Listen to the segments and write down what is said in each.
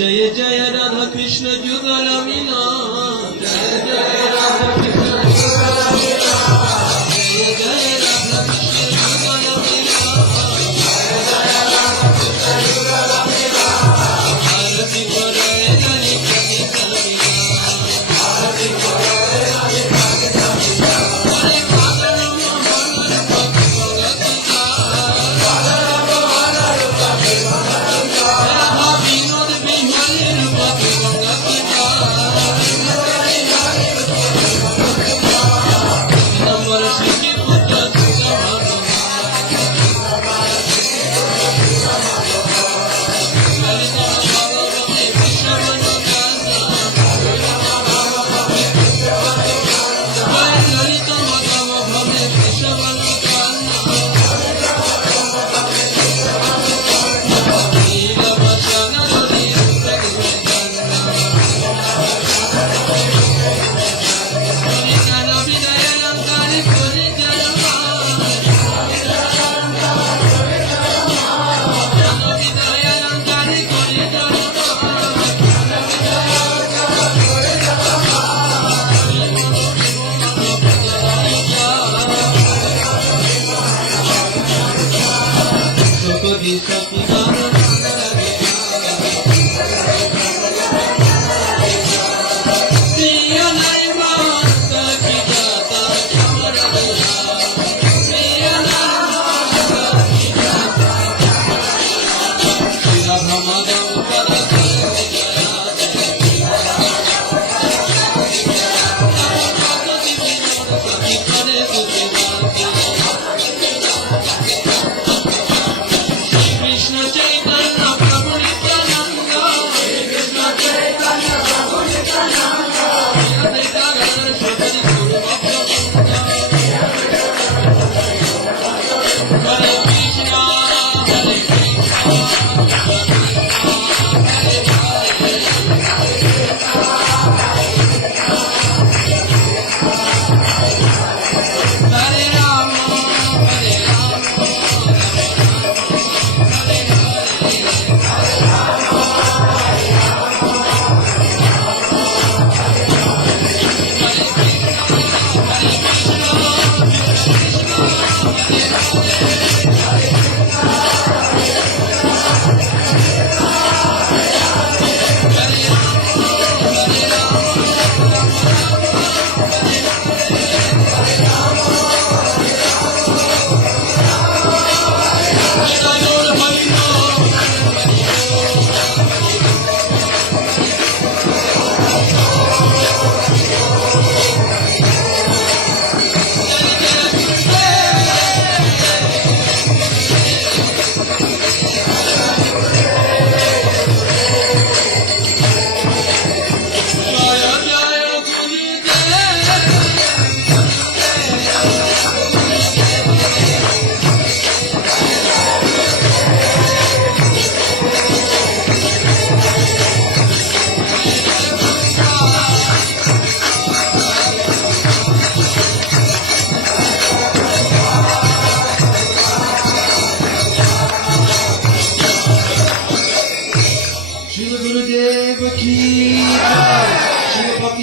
जय जय राधा कृष्ण जुगल मिलन, जय जय राधा कृष्ण जुगल मिलन, जय जय राधा कृष्ण जुगल मिलन, जय जय राधा कृष्ण जुगल मिलन, आरती करे गणि कवि कविता, आरती करे गणि कवि कविता, हरे कृष्ण मोहन भक्ति भगवता, हरे मोहन भक्ति भगवता, विनोद बिहारी भक्ति भगवता।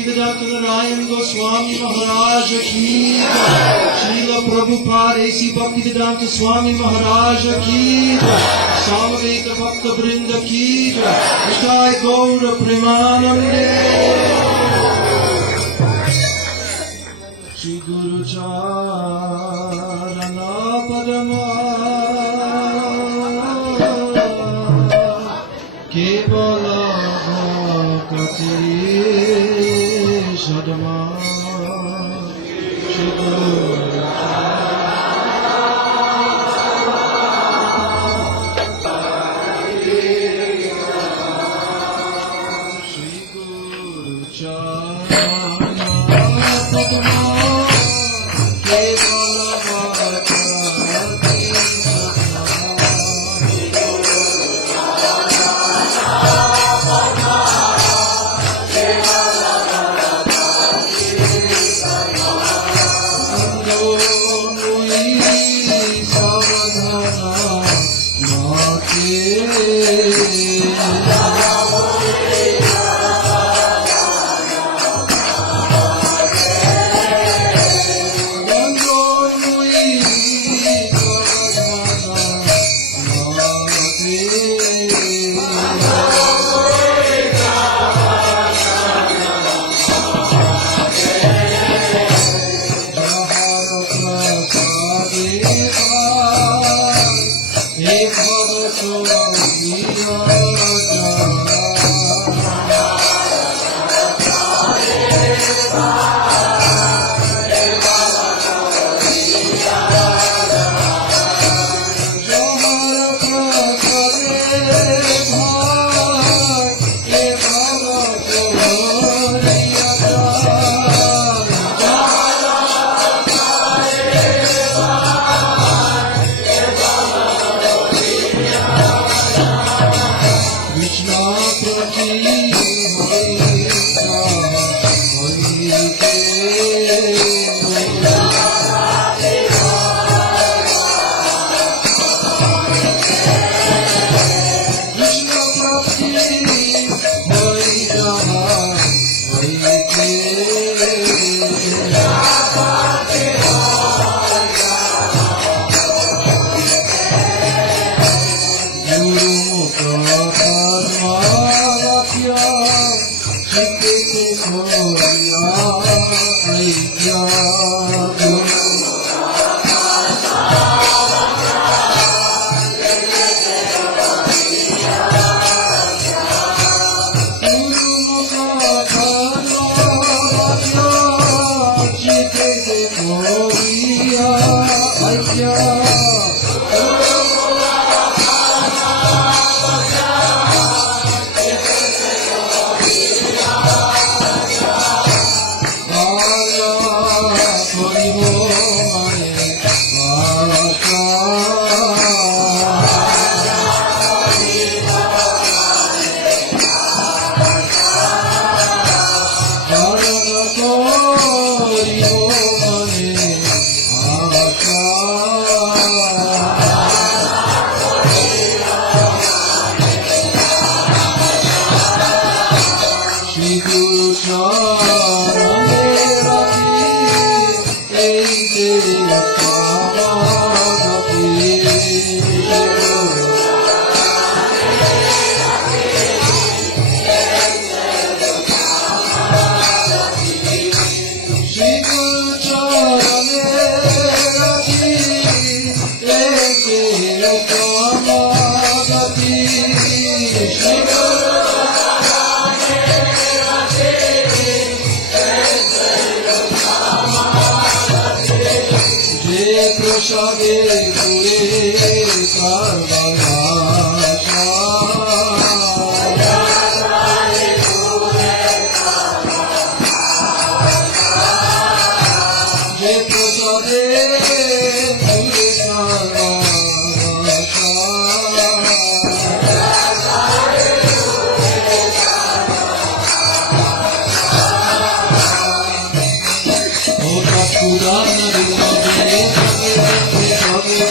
Bhaktivedanta Narayana Goswami Maharaja ki jai. Srila Prabhupada A.C. Bhaktivedanta Swami Maharaja ki jai. Samaveta Bhakta Vrinda ki jai. Nitai Gaura Premanande. Shri Guru Charana Padama Kevala Bhakti Sadama Shri Guru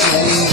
Hare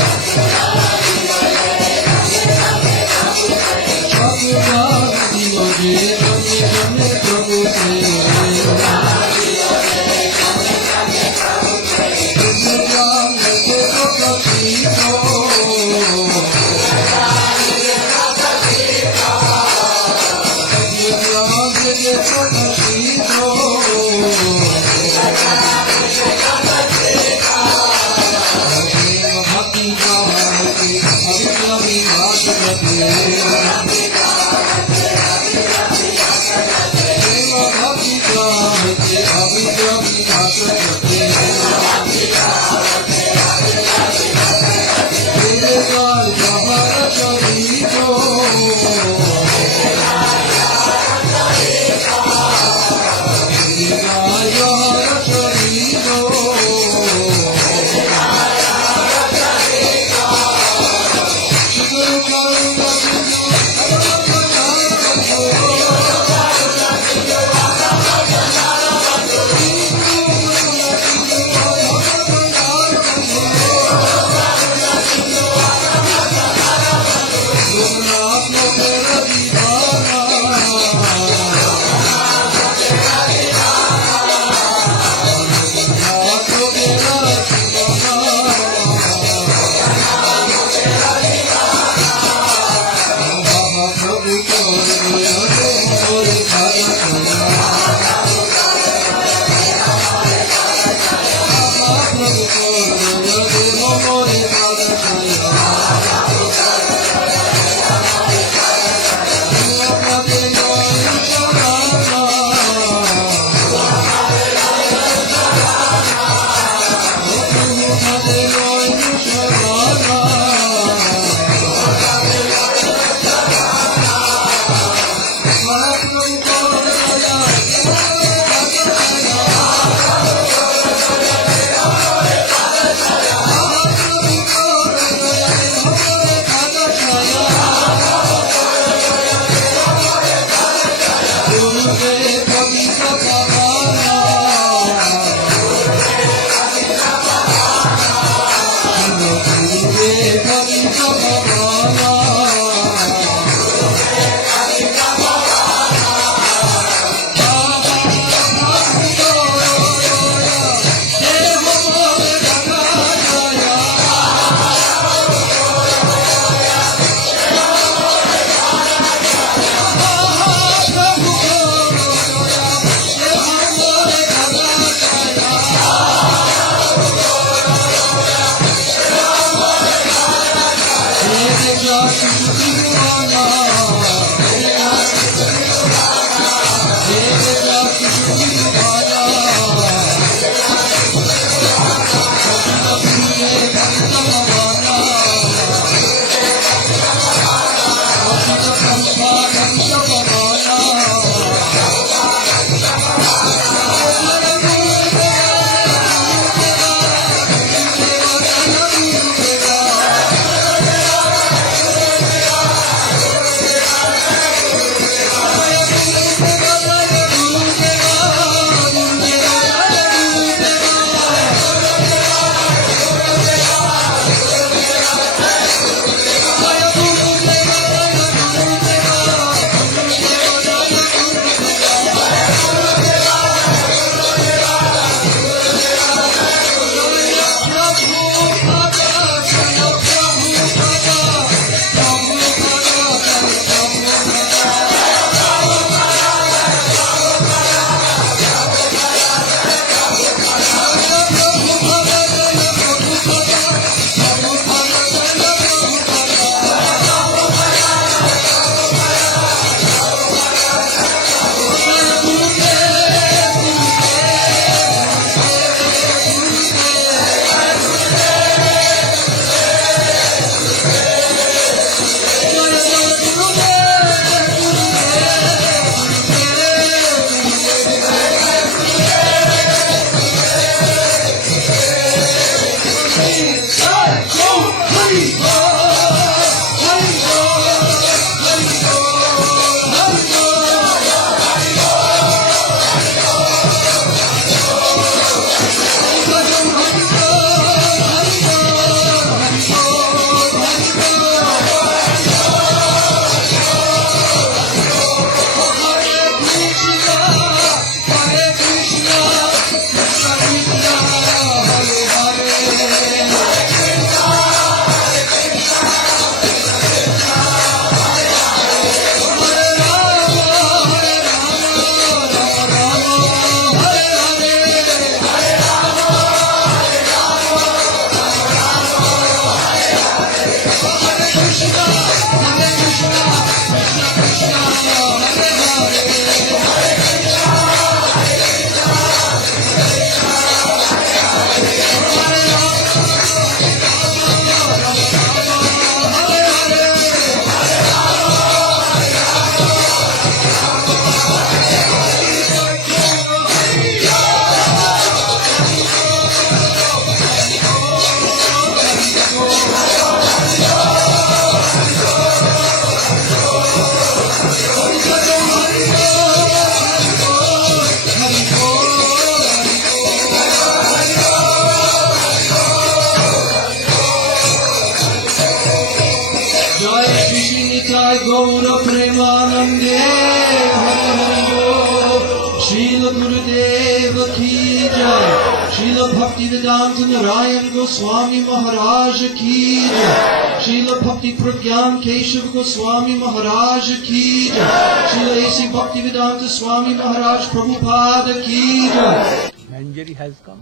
Gurudeva ki jai. Srila Bhakti Vedanta Narayana Goswami Maharaja ki jai. Srila Bhakti Pragyan Keshav Goswami Maharaja ki jai. Srila A.C. Bhakti Vedanta Swami Maharaj Prabhupada ki jai. Manjari has come,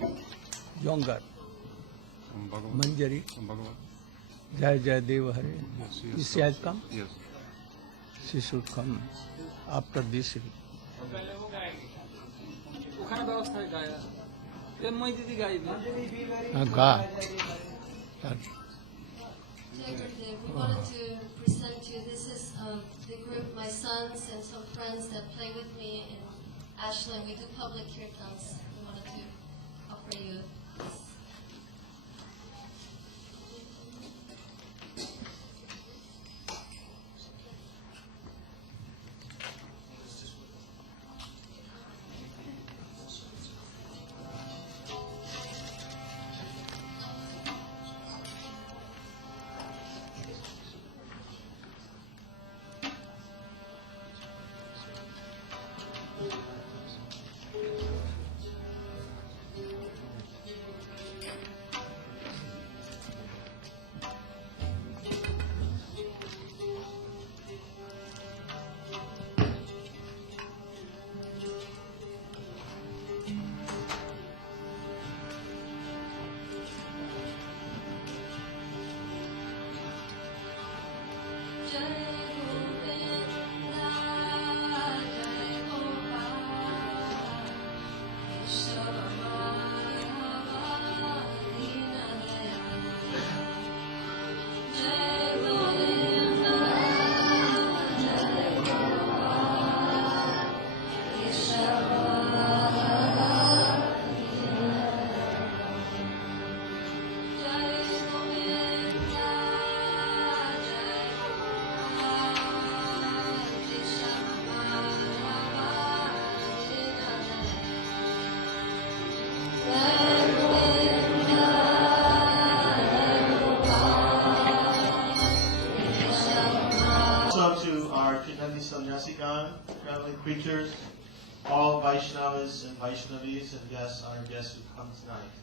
younger. Manjari. Jai Jai Deva Hare. She has come? Yes. She should come after this week. God. Jai Gurudev, we wanted to present you, this is the group, my sons and some friends that play with me in Ashland. We do public kirtans. We wanted to offer you this. Traveling preachers, all Vaishnavas and Vaishnavis and guests, honored guests who come tonight.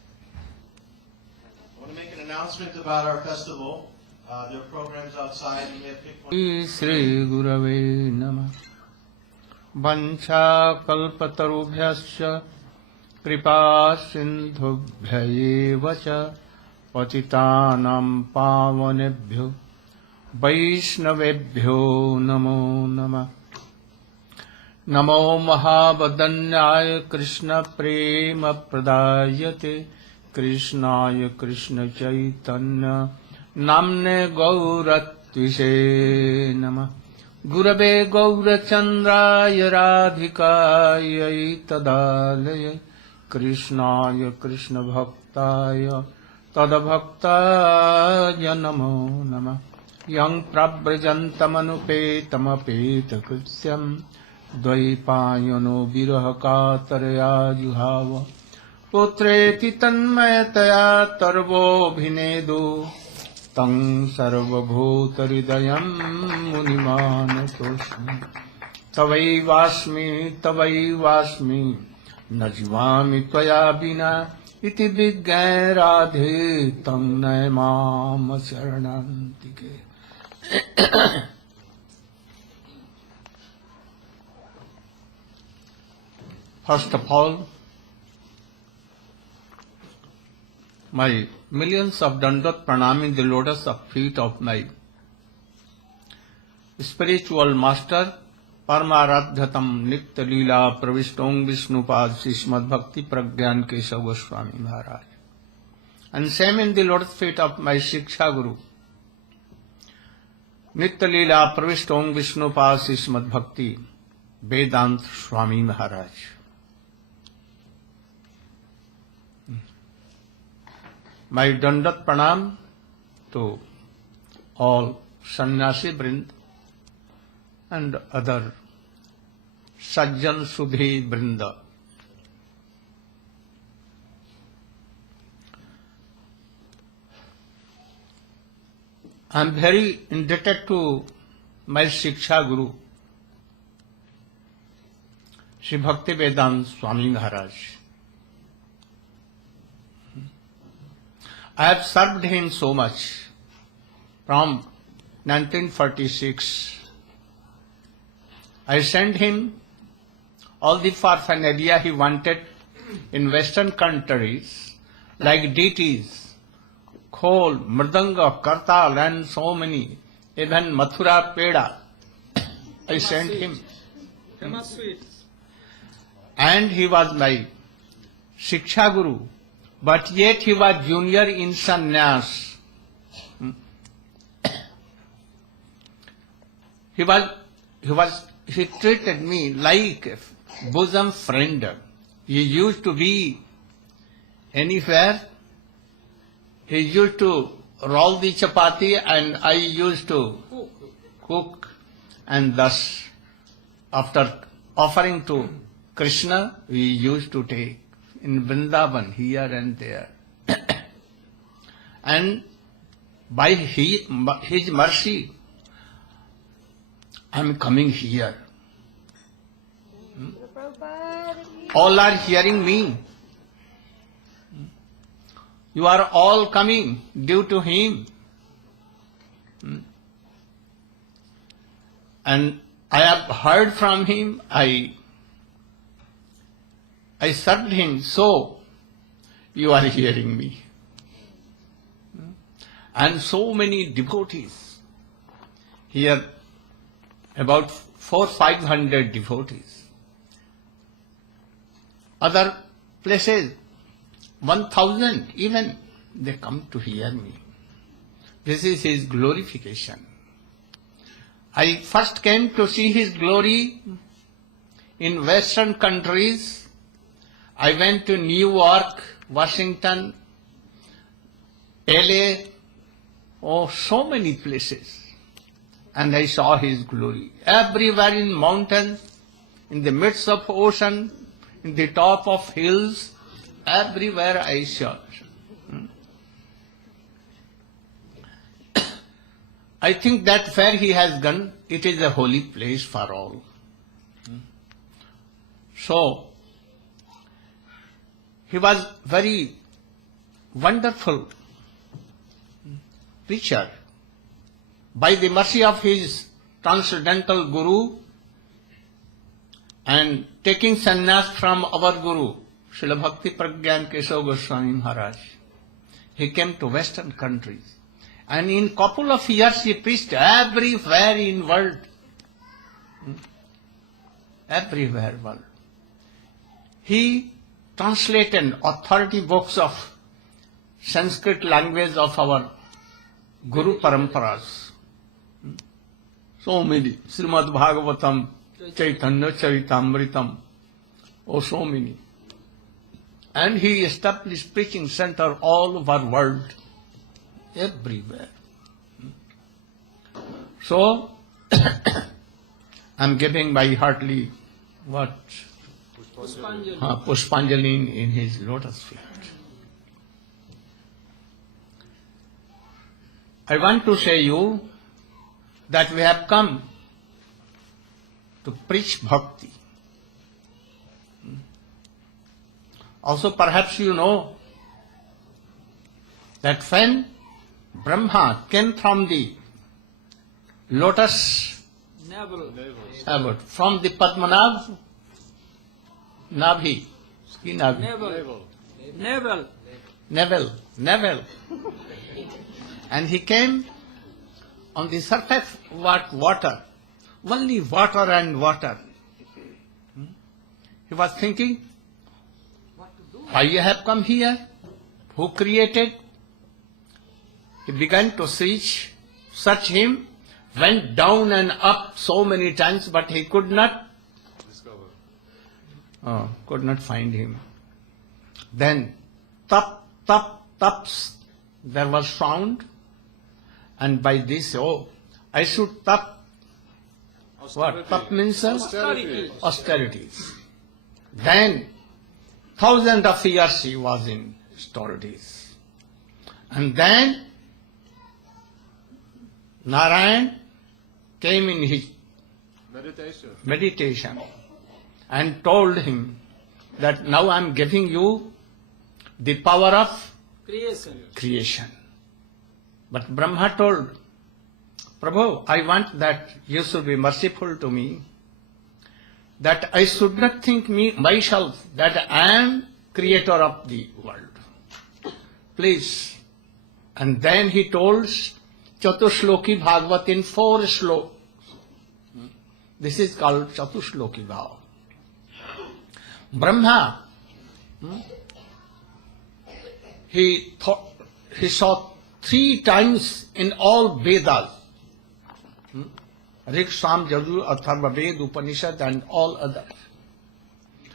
I want to make an announcement about our festival. There are programs outside. You may have picked one. Shri Gurave Namah. Vancha kalpatarubhyascha kripa sindhubhyayevacha patitanam pavanebhyo Vaishnavebhyo namo namah. Namo Mahabadanyaya Krishna Prema Pradayate Krishnaya Krishna Chaitanya Namne Gauratvishe Namah. Gurave Gaurachandraya Radhikaya Tadalaya Krishnaya Krishna Bhaktaya Tadabhaktaya Namo Namah. Yang prabrajantamanupetamapetakrityam Dvaipayano viraha juhava Putreti tanmayataya tarvo bhinedu Tang sarvabhutaridayam munimanatosmi Tavaivasmi Najvami tvaya bina Iti vigyaya radhe Tang naimam saranantike. First of all, my millions of dandat pranam in the lotus of feet of my spiritual master, Paramaradhyatam Nitya Leela Pravishtom Vishnupad Srimad Bhakti Pragyan Keshav Goswami Maharaja. And same in the lotus feet of my Shiksha Guru, Nitya Leela Pravishtom Vishnupad Srimad Bhakti Vedant Swami Maharaj. My dandat pranam to all sannyasi vrind and other sajjan sudhi vrinda. I am very indebted to my Shiksha Guru, Sri Bhakti Vedanta Swami Maharaj. I have served him so much from 1946. I sent him all the paraphernalia he wanted in Western countries, like deities, khol, mridanga, kartal, and so many, even Mathura Peda. I sent him. And he was my Shiksha Guru, but yet he was junior in sannyas. He treated me like a bosom friend. He used to be anywhere. He used to roll the chapati and I used to cook. And thus, after offering to Krishna, we used to take in Vrindavan here and there. And by his mercy, I am coming here. All are hearing me. You are all coming due to him. And I have heard from him, I served him, so you are hearing me. And so many devotees. Here, about 400-500 devotees. Other places, 1,000 even, they come to hear me. This is his glorification. I first came to see his glory in Western countries. I went to New York, Washington, LA, so many places. And I saw his glory. Everywhere in mountains, in the midst of ocean, in the top of hills, everywhere I saw. I think that where he has gone, it is a holy place for all. So, he was very wonderful preacher. By the mercy of his transcendental Guru and taking sannyas from our Guru, Srila Bhakti Srila Goswami Maharaj, he came to Western countries. And in couple of years he preached everywhere in world. Everywhere world. He translated authority books of Sanskrit language of our Guru Paramparas. So many. Srimad Bhagavatam, Chaitanya Charitamritam. So many. And he established preaching center all over world. Everywhere. So, I am giving my heartily Pushpanjali in his lotus feet. I want to say you that we have come to preach bhakti. Also perhaps you know that when Brahma came from the lotus abode, from the Padmanabh Nabhi, Navel. And he came on the surface water, only water and water. He was thinking, why you have come here? Who created? He began to search him, went down and up so many times, but he could not find him. Then taps, there was sound, and by this, I should tap. What? Tap means austerities. Then, thousands of years he was in austerities. And then, Narayan came in his meditation and told him that now I am giving you the power of Creation. But Brahma told, Prabhu, I want that you should be merciful to me, that I should not think myself that I am creator of the world. Please. And then he told Chatushloki Bhagavat in 4 slokas. This is called Chatushloki Bhava. Brahma, he saw 3 times in all Vedas, Rig, Sam, Yajur, Atharva, Ved, Upanishad and all others,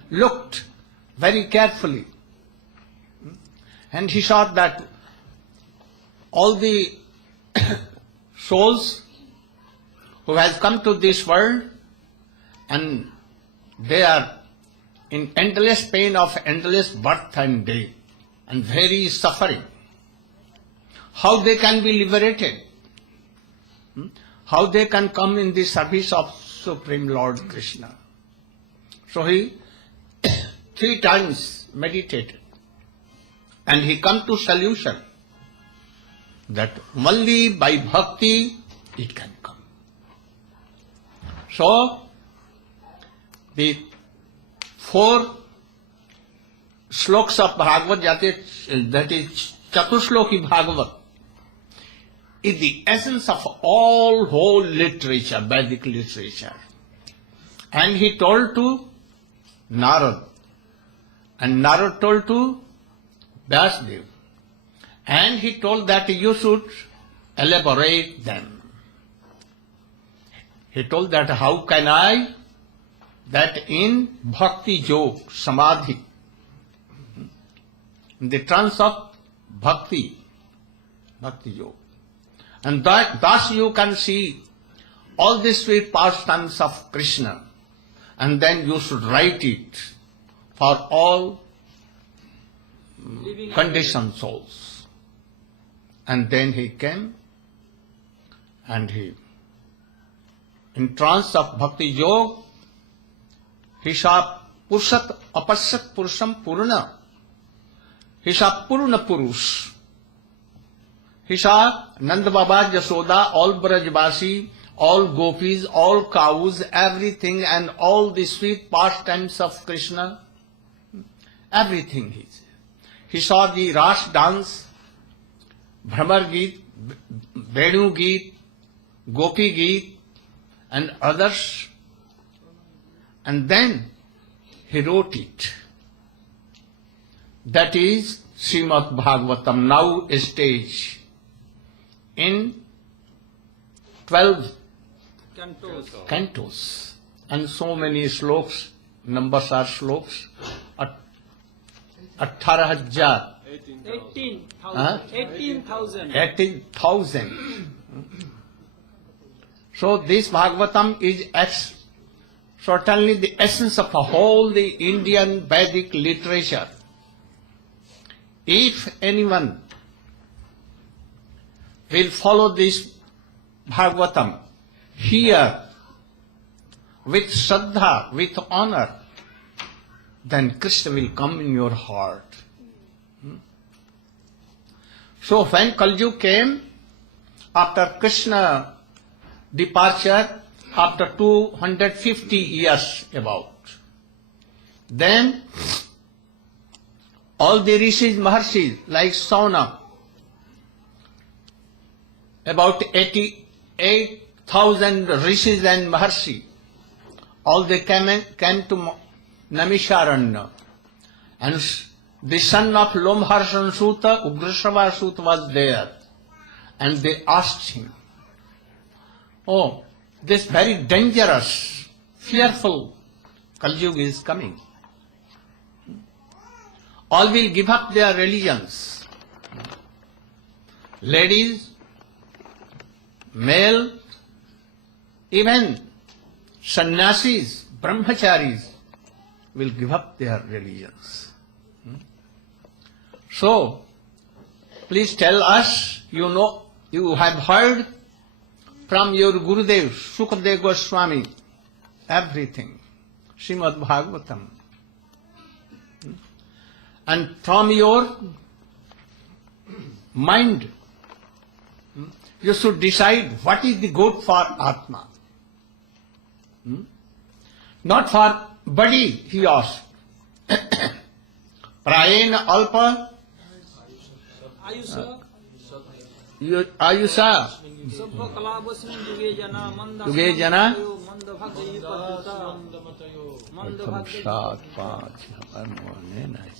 looked very carefully, and he saw that all the souls who has come to this world and they are in endless pain of endless birth and death and very suffering. How they can be liberated? How they can come in the service of Supreme Lord Krishna? So he 3 times meditated and he come to solution that only by bhakti it can come. So the 4 slokas of Bhagavad, that is Chatushloki Bhagavat, is the essence of all whole literature, Vedic literature. And he told to Narad, and Narad told to Vyasdev, and he told that you should elaborate them. He told that how can I, that in Bhakti Yoga, Samadhi, in the trance of Bhakti Yoga, and that thus you can see all the sweet pastimes of Krishna, and then you should write it for all conditioned souls. And then he came and he, in trance of Bhakti Yoga, he saw Purushat Apasyat Purusham Purna. He saw Purna Purush. He saw Nanda Baba, Yasoda, all Brajvasi, all gopis, all cows, everything, and all the sweet pastimes of Krishna. Everything he saw the Ras dance, Bhramar Geet, Venu Geet, Gopi Geet, and others. And then he wrote it. That is Srimad Bhagavatam, now a stage in 12 cantos and so many slokas, numbers are slokas, 18,000. 18,000. So this Bhagavatam is certainly the essence of whole the Indian Vedic literature. If anyone will follow this Bhagavatam here with Shraddha, with honor, then Krishna will come in your heart. So when Kali Yuga came, after Krishna departure, after 250 years about, then all the rishis, maharshis, like Sauna, about 88,000 rishis and maharshi, all they came to Namisharanya, and the son of Lomharshan Suta, Ugrashrava Suta was there, and they asked him, oh, this very dangerous, fearful Kali Yuga is coming. All will give up their religions. Ladies, male, even sannyasis, brahmacharis will give up their religions. So, please tell us, you have heard from your Gurudeva, Srila Goswami, everything, Srimad Bhagavatam. And from your mind. You should decide what is the good for Atma. Not for body, he asked. Prayena alpa ayusa yuge jana प्रथम 7 5 नहीं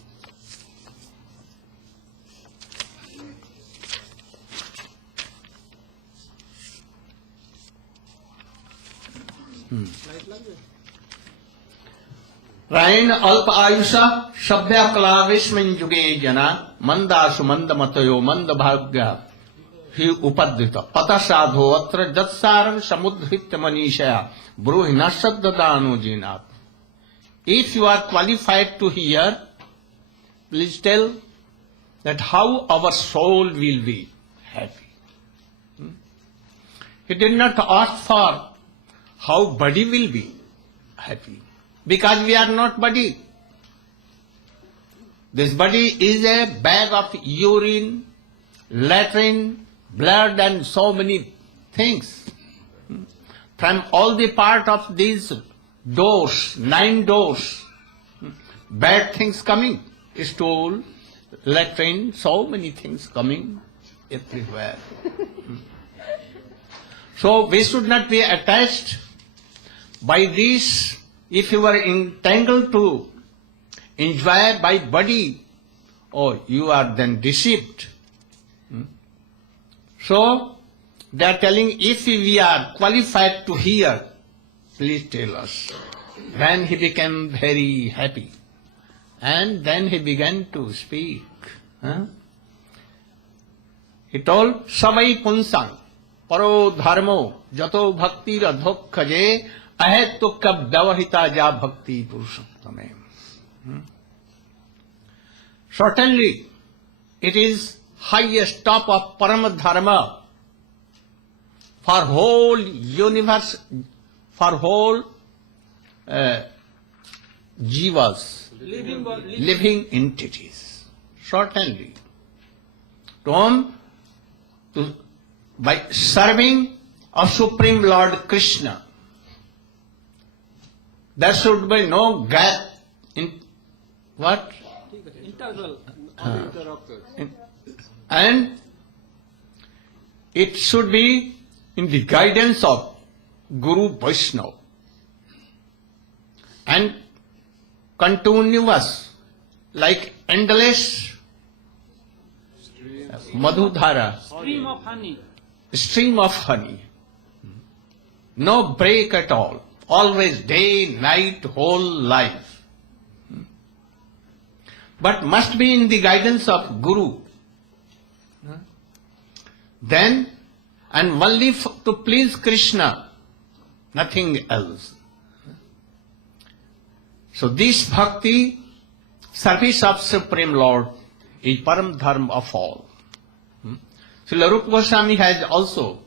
रायण अल्प आयुषा सभ्य कलाविस्मिन् युगे जना मंदासु मंद मतयो मंद भाग्य ही उपद्धित पत साधो अत्र जत्सारं समुद्धृत्य मनीषया ब्रूहि न श्रद्धानो जीनात्. If you are qualified to hear, please tell that how our soul will be happy. He did not ask for how body will be happy, because we are not body. This body is a bag of urine, latrine, blood and so many things. From all the part of these doors, 9 doors, bad things coming, stool, latrine, so many things coming everywhere. So we should not be attached by this. If you are entangled to enjoy by body, oh, you are then deceived. So they are telling, if we are qualified to hear, please tell us. Then he became very happy. And then he began to speak. He told, Savai punsang, paro dharmo, jato bhakti radhokhaje, ahetukka vyavahita ja bhakti purushottame. Certainly, it is highest top of parama dharma for whole universe, for whole jivas, living entities. Certainly. By serving a Supreme Lord Krishna, there should be no gap in what? Integral. And it should be in the guidance of Guru Vaishnava and continuous, like endless madhudhara, stream of honey. No break at all. Always day, night, whole life. But must be in the guidance of Guru. Then, and only to please Krishna, nothing else. So this bhakti, service of Supreme Lord, is param dharma of all. Srila Rupa Goswami has also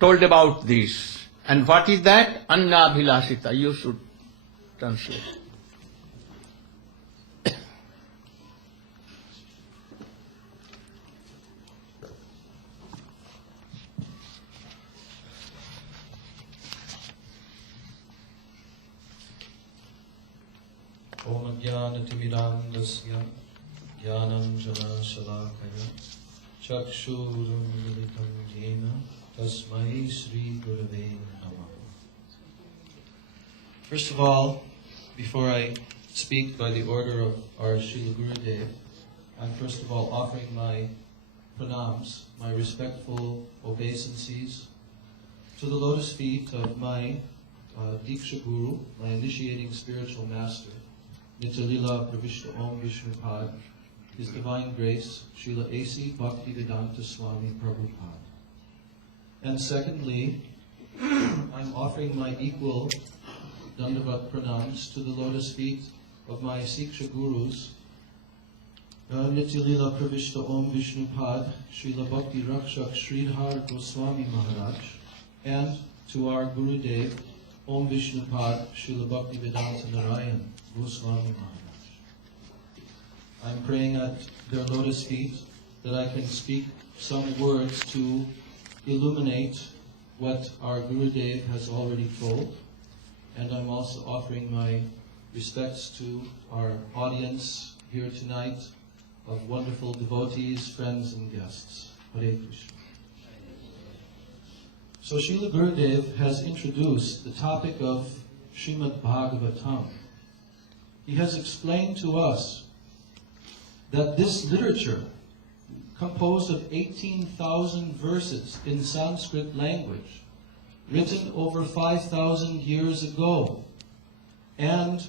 told about this. And what is that? Anna Bhilasita. You should translate. Om Jnanatimirandasya Jnananjana Shalakaya Chakshurum Militam Jena Tasmai Sri Gurave Namaha. First of all, before I speak by the order of our Srila Gurudeva, I'm first of all offering my pranams, my respectful obeisances to the lotus feet of my Diksha Guru, my initiating spiritual master, Nityalila Pravishta Om Vishnupad, His Divine Grace, Srila A.C. Bhaktivedanta Swami Prabhupada. And secondly, I'm offering my equal Dandavat pranams to the lotus feet of my Siksha Gurus, Nityalila Pravishta Om Vishnupad, Srila Bhakti Rakshak Sridhar Goswami Maharaj, and to our Gurudev, Om Vishnupad, Srila Bhaktivedanta Narayana Goswami Maharaja. I'm praying at their lotus feet that I can speak some words to illuminate what our Gurudev has already told. And I'm also offering my respects to our audience here tonight of wonderful devotees, friends, and guests. Hare Krishna. So Srila Gurudev has introduced the topic of Srimad Bhagavatam. He has explained to us that this literature, composed of 18,000 verses in Sanskrit language, written over 5,000 years ago, and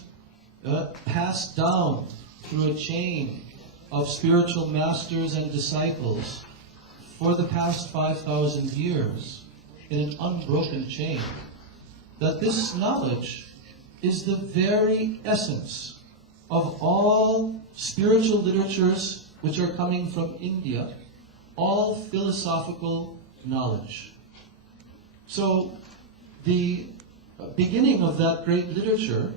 passed down through a chain of spiritual masters and disciples for the past 5,000 years in an unbroken chain, that this knowledge is the very essence of all spiritual literatures which are coming from India, all philosophical knowledge. So the beginning of that great literature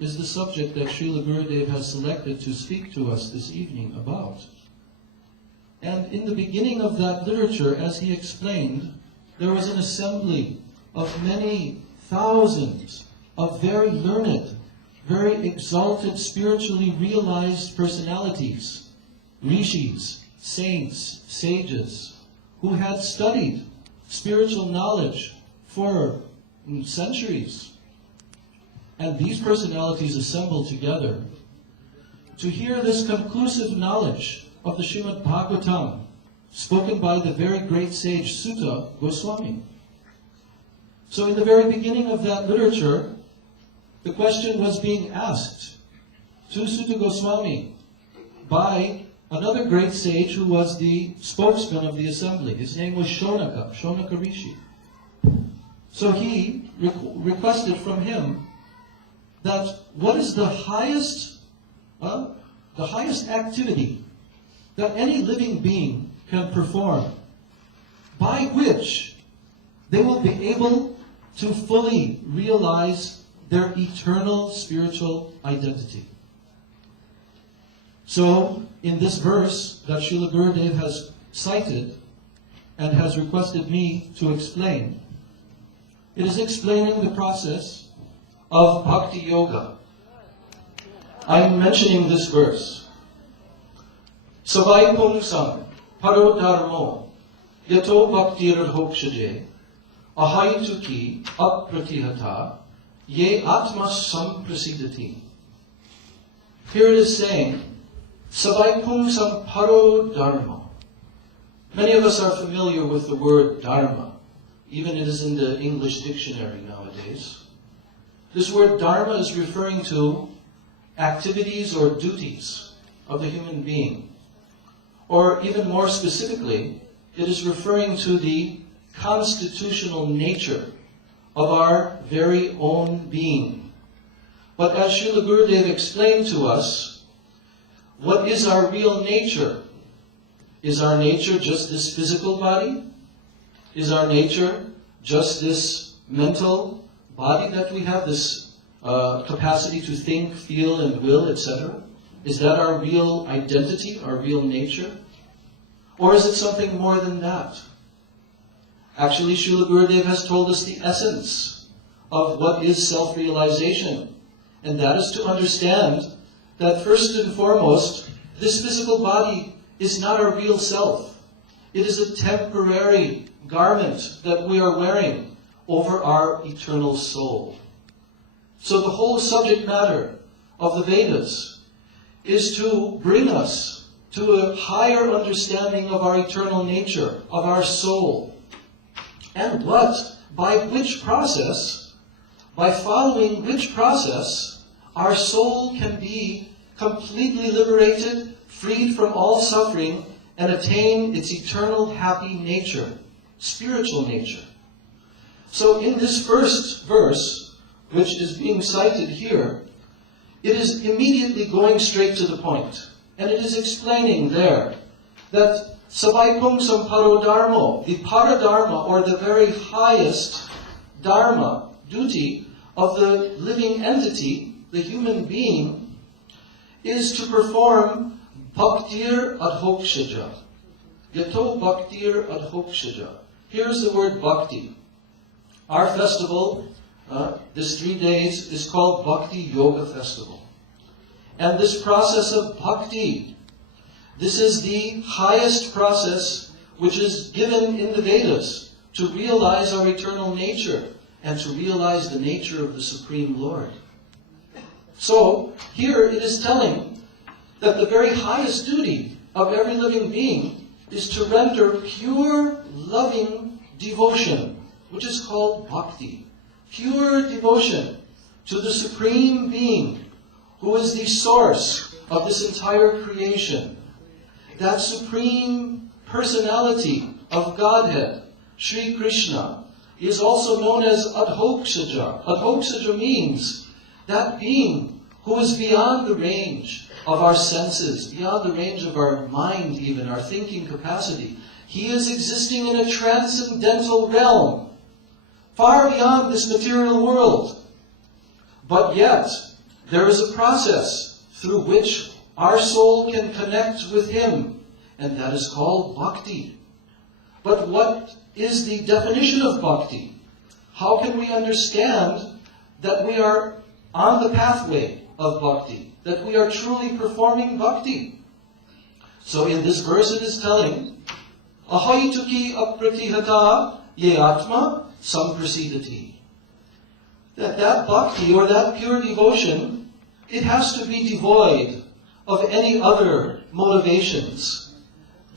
is the subject that Srila Gurudev has selected to speak to us this evening about. And in the beginning of that literature, as he explained, there was an assembly of many thousands of very learned, very exalted, spiritually realized personalities, rishis, saints, sages, who had studied spiritual knowledge for centuries. And these personalities assembled together to hear this conclusive knowledge of the Srimad Bhagavatam spoken by the very great sage Sutta Goswami. So in the very beginning of that literature, the question was being asked to Sutta Goswami by another great sage who was the spokesman of the assembly. His name was Shonaka Rishi. So he requested from him that what is the highest activity that any living being can perform by which they will be able to fully realize their eternal spiritual identity. So, in this verse that Srila Gurudev has cited and has requested me to explain, it is explaining the process of Bhakti Yoga. I am mentioning this verse. Savai pungsam paro dharmo yato bhaktir hokshaje ahaituki apratihata ye atma samprasidati. Here it is saying, Savai pungsam paro dharma. Many of us are familiar with the word dharma. Even it is in the English dictionary nowadays. This word dharma is referring to activities or duties of the human being. Or even more specifically, it is referring to the constitutional nature of our very own being. But as Srila Gurudev explained to us, what is our real nature? Is our nature just this physical body? Is our nature just this mental body that we have, this capacity to think, feel, and will, etc.? Is that our real identity, our real nature? Or is it something more than that? Actually, Srila Gurudev has told us the essence of what is self-realization. And that is to understand that first and foremost, this physical body is not our real self. It is a temporary garment that we are wearing over our eternal soul. So the whole subject matter of the Vedas is to bring us to a higher understanding of our eternal nature, of our soul. And by which process, by following which process, our soul can be completely liberated, freed from all suffering, and attain its eternal happy nature, spiritual nature. So in this first verse, which is being cited here, it is immediately going straight to the point. And it is explaining there that Savai pungsam paro dharmo, the paradharma, or the very highest dharma, duty of the living entity, the human being, is to perform bhaktir adhokshaja. Yato Bhaktir Adhokshaja. Here's the word bhakti. Our festival, this 3 days, is called Bhakti Yoga Festival. And this process of bhakti, this is the highest process which is given in the Vedas to realize our eternal nature and to realize the nature of the Supreme Lord. So, here it is telling that the very highest duty of every living being is to render pure, loving devotion, which is called bhakti. Pure devotion to the Supreme Being, who is the source of this entire creation. That Supreme Personality of Godhead, Sri Krishna, is also known as Adhokshaja. Adhokshaja means that being who is beyond the range of our senses, beyond the range of our mind even, our thinking capacity. He is existing in a transcendental realm, far beyond this material world. But yet, there is a process through which our soul can connect with Him, and that is called bhakti. But what is the definition of bhakti? How can we understand that we are on the pathway of bhakti, that we are truly performing bhakti? So in this verse it is telling, Ahaituki apratihata ye atma samprasidati. That bhakti, or that pure devotion, it has to be devoid of any other motivations.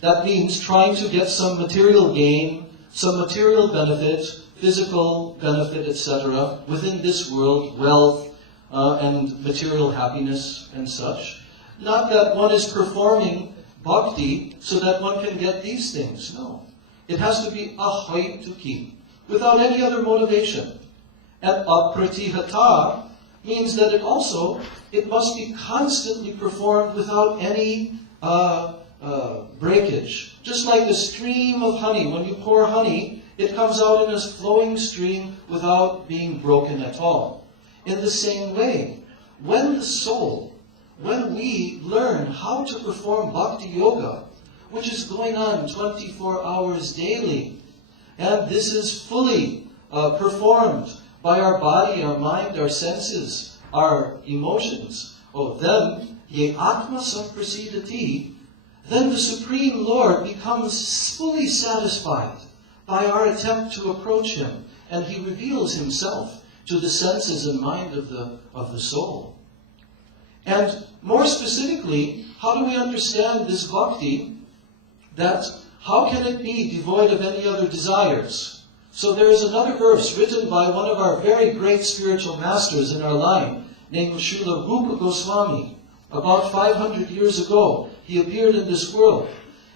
That means trying to get some material gain, some material benefit, physical benefit, etc., within this world, wealth, and material happiness and such. Not that one is performing bhakti so that one can get these things. No. It has to be ahaituki, without any other motivation. And apratihata means that it must be constantly performed without any breakage. Just like a stream of honey. When you pour honey, it comes out in a flowing stream without being broken at all. In the same way, when we learn how to perform bhakti yoga, which is going on 24 hours daily, and this is fully performed by our body, our mind, our senses, our emotions, then ye atma samprasidati, then the Supreme Lord becomes fully satisfied by our attempt to approach Him, and He reveals Himself to the senses and mind of the soul. And more specifically, how do we understand this bhakti? That how can it be devoid of any other desires? So there is another verse written by one of our very great spiritual masters in our line, named Srila Gurudeva Goswami. About 500 years ago, he appeared in this world,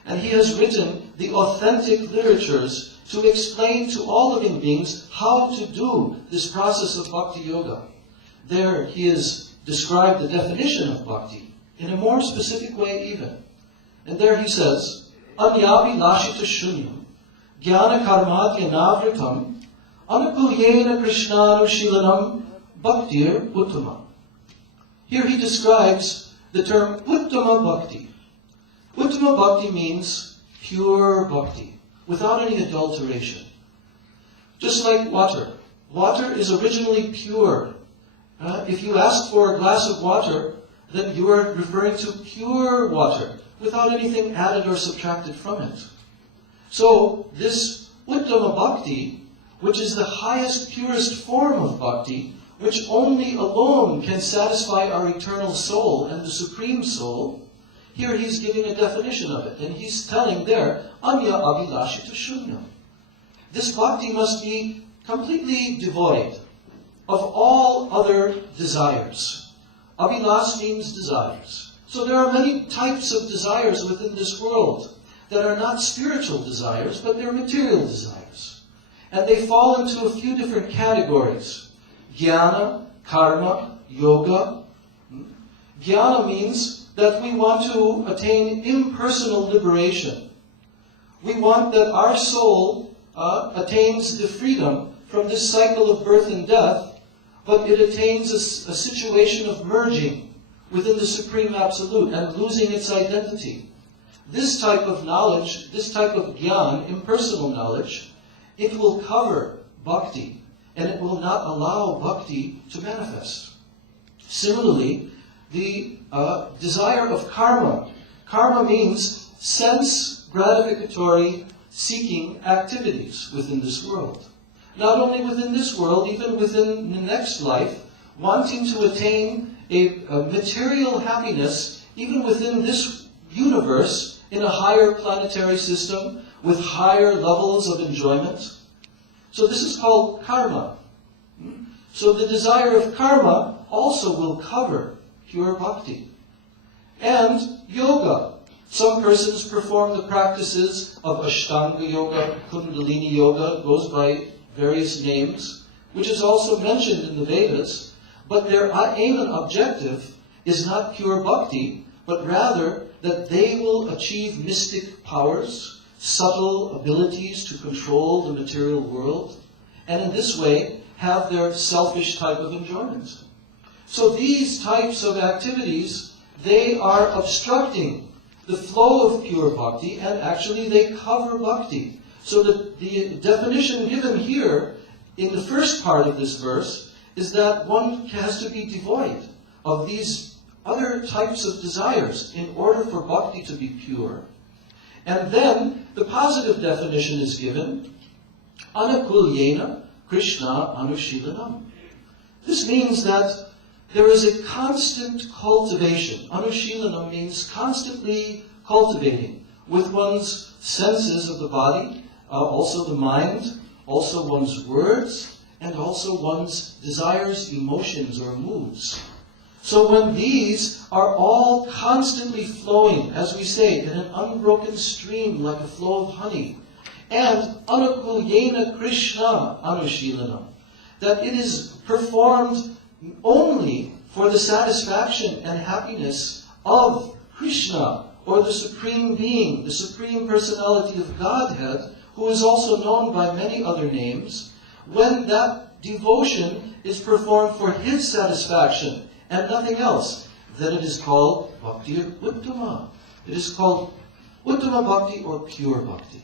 and he has written the authentic literatures to explain to all living beings how to do this process of bhakti yoga. There he has described the definition of bhakti in a more specific way even. And there he says, Anyavi lashita shunyam, jnana karmadya navritam, anukulyena krishnanushilanam bhaktir uttama. Here he describes the term uttama bhakti. Uttama bhakti means pure bhakti, without any adulteration. Just like water. Water is originally pure. If you ask for a glass of water, then you are referring to pure water, without anything added or subtracted from it. So, this Uttama Bhakti, which is the highest, purest form of bhakti, which only alone can satisfy our eternal soul and the Supreme Soul, here he's giving a definition of it, and he's telling there, Anya Abhilashita Shunya. This bhakti must be completely devoid of all other desires. Abhilash means desires. So there are many types of desires within this world that are not spiritual desires, but they're material desires. And they fall into a few different categories. Jnana, karma, yoga. Jnana means that we want to attain impersonal liberation. We want that our soul attains the freedom from this cycle of birth and death, but it attains a situation of merging within the Supreme Absolute and losing its identity. this type of knowledge, this type of jnana, impersonal knowledge, it will cover bhakti, and it will not allow bhakti to manifest. Similarly, the desire of karma. Karma means sense gratificatory seeking activities within this world. Not only within this world, even within the next life, wanting to attain a material happiness, even within this universe, in a higher planetary system, with higher levels of enjoyment. So this is called karma. So the desire of karma also will cover pure bhakti. And yoga. Some persons perform the practices of Ashtanga yoga, Kundalini yoga, goes by various names, which is also mentioned in the Vedas, but their aim and objective is not pure bhakti, but rather that they will achieve mystic powers, subtle abilities to control the material world, and in this way have their selfish type of enjoyment. So these types of activities, they are obstructing the flow of pure bhakti, and actually they cover bhakti. So the definition given here in the first part of this verse is that one has to be devoid of these other types of desires in order for bhakti to be pure. And then the positive definition is given, anakulyena Krishna anushilanam. This means that there is a constant cultivation. Anushilanam means constantly cultivating with one's senses of the body, also the mind, also one's words, and also one's desires, emotions, or moods. So when these are all constantly flowing, as we say, in an unbroken stream like a flow of honey, and anakulyena Krishna anushilanam, that it is performed only for the satisfaction and happiness of Krishna, or the Supreme Being, the Supreme Personality of Godhead, who is also known by many other names, when that devotion is performed for His satisfaction and nothing else, then it is called Bhakti Uttama. It is called Uttama Bhakti or pure Bhakti.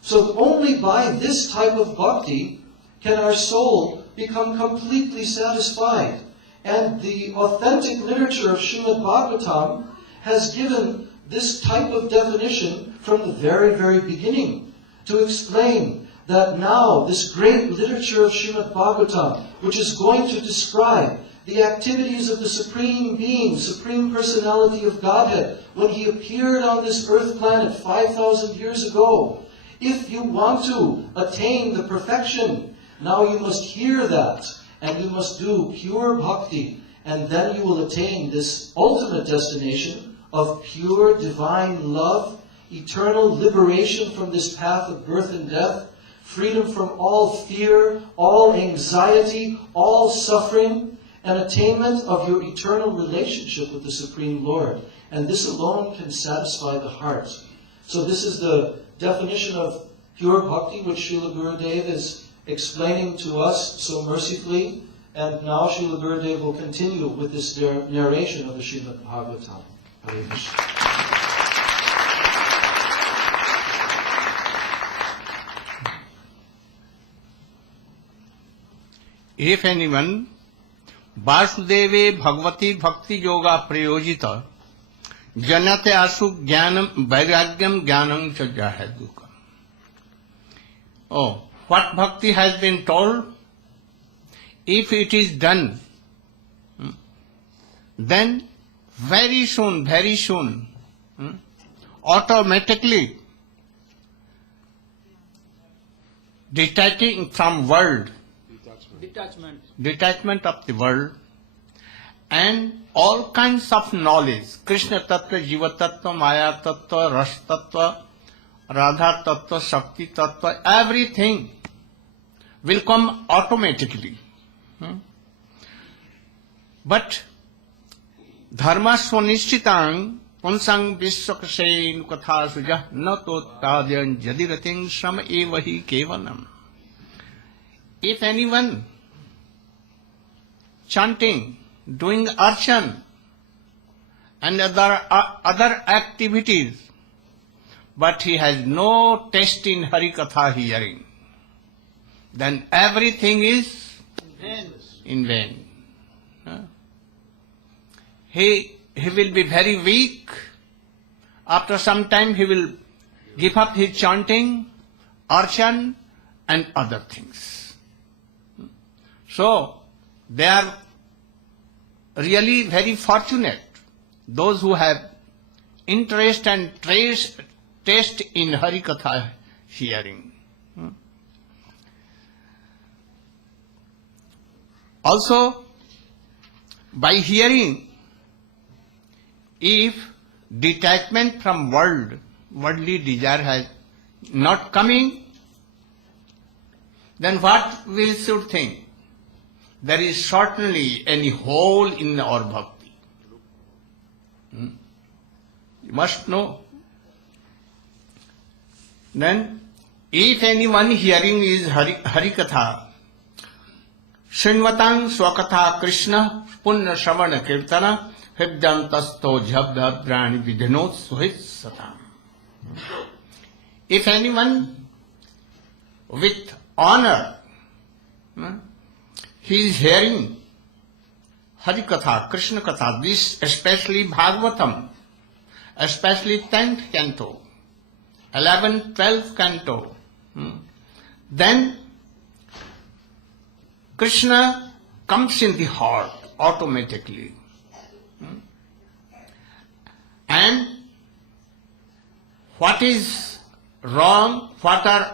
So only by this type of Bhakti can our soul become completely satisfied. And the authentic literature of Srimad Bhagavatam has given this type of definition from the very, very beginning to explain that now this great literature of Srimad Bhagavatam, which is going to describe the activities of the Supreme Being, Supreme Personality of Godhead, when He appeared on this earth planet 5,000 years ago. If you want to attain the perfection, now you must hear that, and you must do pure bhakti, and then you will attain this ultimate destination of pure divine love, eternal liberation from this path of birth and death, freedom from all fear, all anxiety, all suffering, and attainment of your eternal relationship with the Supreme Lord. And this alone can satisfy the heart. So this is the definition of pure bhakti, which Srila Gurudeva is explaining to us so mercifully. And now Srila Gurudeva will continue with this narration of the Srimad Bhagavatam. Hare Krishna. If anyone Vasudeve Bhagavati Bhakti Yoga Prayojita Janate Asu Jnanam Vairagyam Jnanam Chajahaduka. Oh, what bhakti has been told? If it is done, then very soon, automatically detaching from world, detachment of the world, and all kinds of knowledge, Krishna Tattva, Jiva Tattva, Maya Tattva, Ras Tattva, Radha Tattva, Shakti Tattva, everything will come automatically. But Dharma Swanishchitang Punsang Vishwakasein Katha Sujah Nato Tadyan Jadirating Shama Evahi Kevanam. If anyone chanting, doing archan and other activities but he has no taste in Hari Katha hearing, then everything is in vain. He will be very weak. After some time he will give up his chanting, archan and other things. So they are really very fortunate, those who have interest and taste in Hari Katha hearing. Also, by hearing, if detachment from worldly desire has not coming, then what we should think? There is certainly any hole in our bhakti. You must know. Then, if anyone hearing is Hari Katha, Srinvatang Swakatha Krishna Punya Shravana Kirtana Hibdantasto Jhabdabrani Vidhanot Suhit Satam. If anyone with honor, he is hearing Hari Katha, Krishna Katha, this especially Bhagavatam, especially 10th canto, 11th, 12th canto, then Krishna comes in the heart automatically. And what is wrong, what are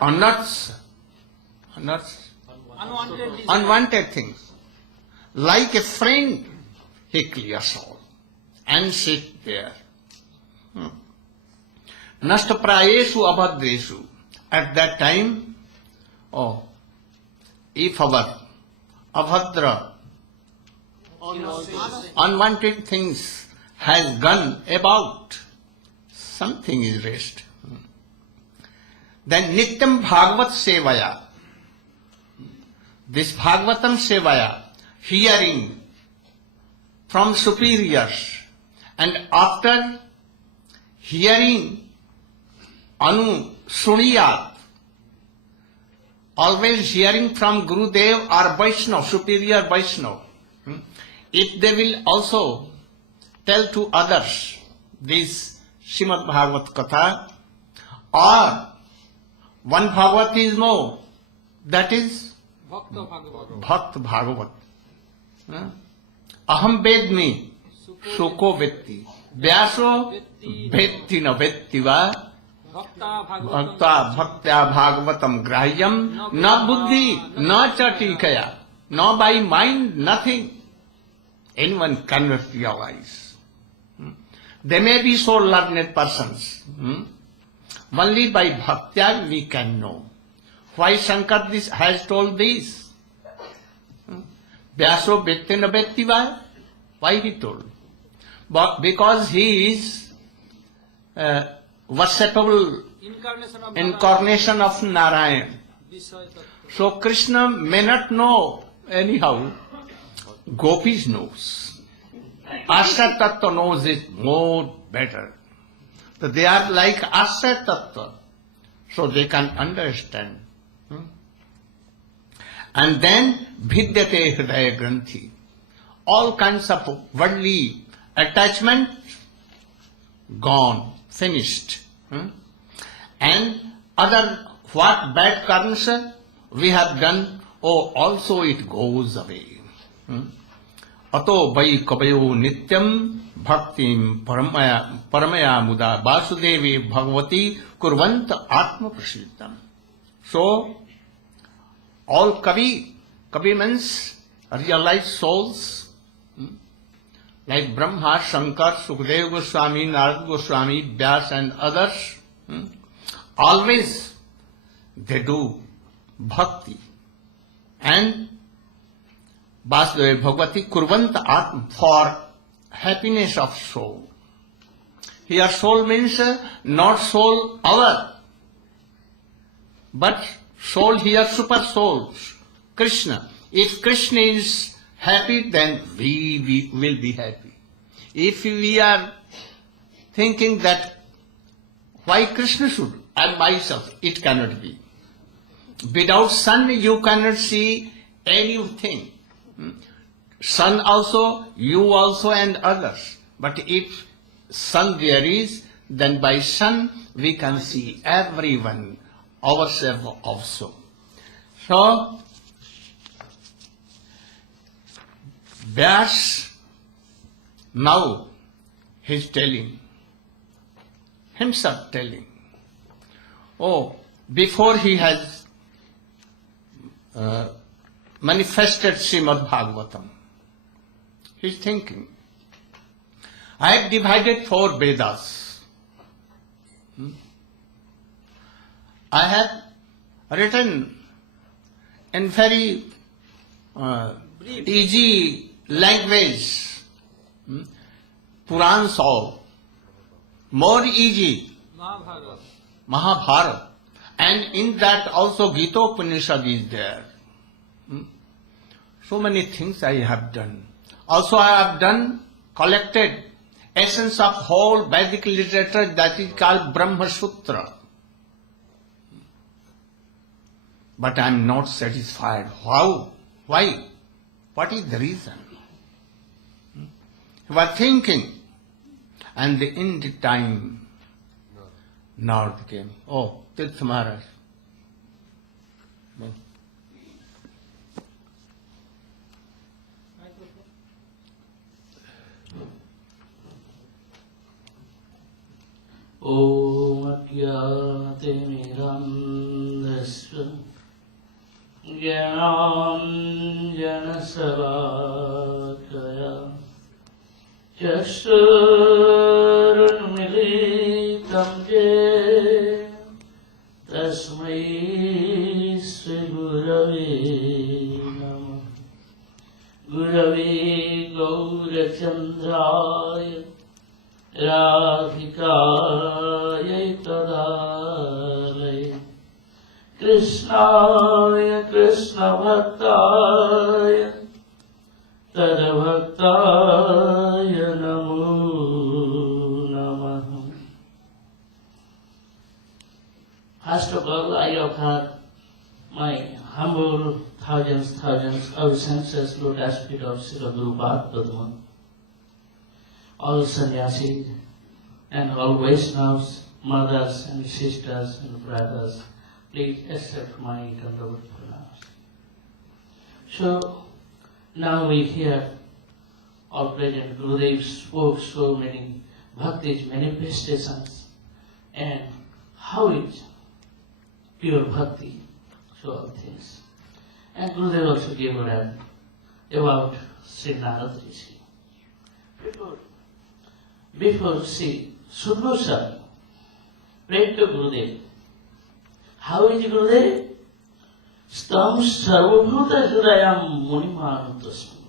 unwanted things, like a friend, he clears all and sit there. Nashtaprayeshu abhadreshu. At that time, if our abhadra, unwanted things has gone about, something is raised. Then Nityam Bhagavat Sevaya, this Bhagavatam Sevaya, hearing from superiors, and after hearing Anu Suniyat, always hearing from Gurudev or Vaishnava, superior Vaishnava, if they will also tell to others this Srimad Bhagavat Katha, or one Bhagavat is more, that is Bhakta Bhagavat. Aham vedmi soko vetti, Vyaso vetti na vetti va, Bhakta bhaktya Bhagavatam grahyam, na buddhi, na chatikaya, no by mind, nothing. Anyone cannot realize. They may be so learned persons. Only by bhaktya we can know. Why Shankar has told this? Vyaso Vettina Vettiva? Why he told? But because he is worshipable incarnation of Narayana. So Krishna may not know anyhow. Gopis knows. Asya Tattva knows it more better. So they are like Asya Tattva. So they can understand. And then Vidyate Hridaya Granthi. All kinds of worldly attachment gone, finished. And other what bad karmas we have done, also it goes away. Ato vai kabayo nityam bhaktim paramaya muda vasudevi bhagavati kurvanta atma prasiddham. So, all Kavi means realized souls, like Brahma, Shankar, Sukadeva Goswami, Narayana Goswami, Vyas and others, always they do bhakti. And Vasudeva Bhagavati Kurvanta Atma, for happiness of soul. Here soul means not soul our, but soul here super souls, Krishna. If Krishna is happy, then we will be happy. If we are thinking that Why Krishna should? I myself, it cannot be. Without sun you cannot see anything. Sun also, you also and others. But if sun there is, then by sun we can see everyone, ourselves also. So, Vyas now he is telling, himself telling, oh, before he has manifested Srimad Bhagavatam, he is thinking, I have divided 4 Vedas. I have written in very easy language, Purans all, more easy, Mahabharata, and in that also Gita Upanishad is there. So many things I have done. Also I have done, collected essence of whole Vedic literature that is called Brahma Sutra. But I am not satisfied. How? Why? What is the reason? You are thinking, and in the time, Narad came. Oh, Tirth Maharaj. Om Agyate Mirandasva Jnanam Janasavakaya Chashurunmilitam Je Tasmai Sri Gurave Namah Gurave Gaurachandraya Radhikaya Tadalaya Krishnaya Krishna Bhaktaya Tadabhaktaya Namo Namaha. First of all, I offer my humble thousands of senses lotus feet of Srila Gurudeva, all sannyasis and all Vaishnavas, mothers and sisters and brothers, please accept my Dandavat pranams. So, now we hear our present Gurudev spoke so many Bhakti's manifestations and how is pure Bhakti, so all things. And Gurudev also gave a rant about Sri Narad Rishi. Before Sri Sudhusha prayed to Gurudev. How is Gurudev? Stam sarvabhuta hridayam munimanutasmi.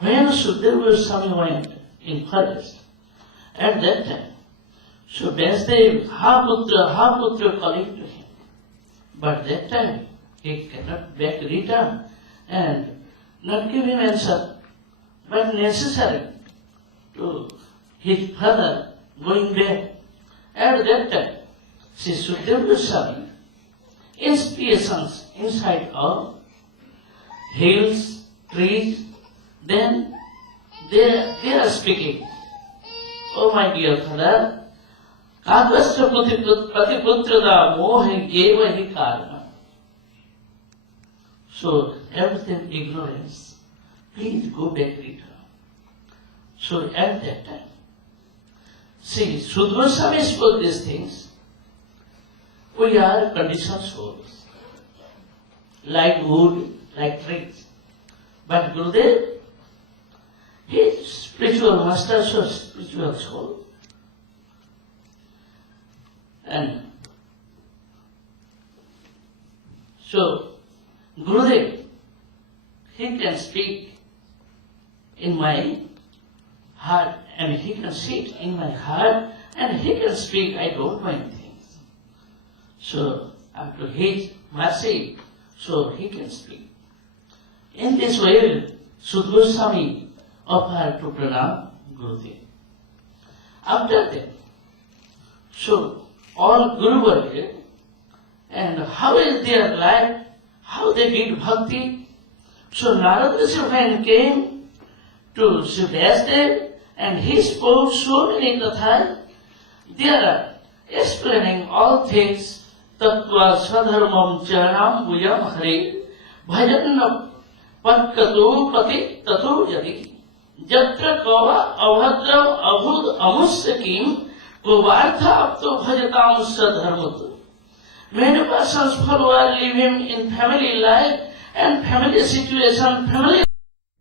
When Sudhira Goswami went in forest, at that time, so Vasudev, Haputra calling to him. But that time, he cannot back return and not give him answer, but necessary to his father going back. At that time, Sri Sudhira Goswami inspirations inside of hills, trees, then they are speaking. Oh my dear father, Kakasya Patiputrada Mohe Geva Hi Karma. So everything ignorance. Please go back return. So at that time, see, Sudhira Goswami spoke these things. We are conditioned souls, like wood, like trees. But Gurudev, he is spiritual master, so spiritual soul. And so Gurudev, he can speak in my heart, and he can sit in my heart, and he can speak, I don't mind things. So, after his mercy, so he can speak. In this way, Sudhira Goswami offered to pranam Gurudev. After that, so all Guru Varga, and how is their life, how they did bhakti. So Narada Rishi when came to Sridhar and he spoke so many kathas, they are explaining all things. Tattva sadharmam charanam bhujam hare bhajanna patkatu pati tato jadi jatra kava avhadram avhud amusyakim kovartha apto bhajatam sadharmat. Many persons follow are living in family life and family situation, family